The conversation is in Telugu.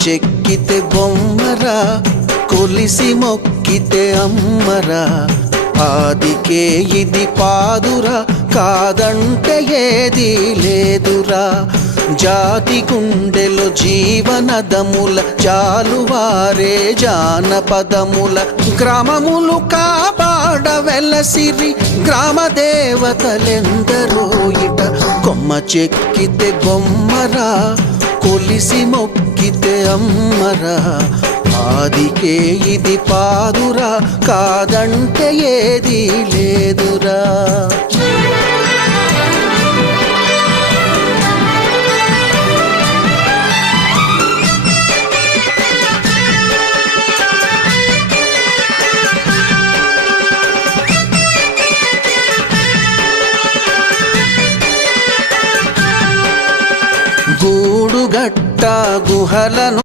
చెక్కితే బొమ్మరా, కొలిసి మొక్కితే అమ్మరా. ఆదికే ఇది పాదురా, కాదంటే ఏదీ లేదురా. జాతి గుండెలో జీవనదముల జాలువారే జానపదముల. గ్రామములు కాపాడ వెలసిరి గ్రామ దేవతలెందరో ఇట. కొమ్మ చెక్కితే బొమ్మరా, కొలిసి మొక్కితే అమ్మరా. ఆదికే ఇది పాదురా, కాదంటే ఏదీ లేదురా. గూడుగట్ట గుహలను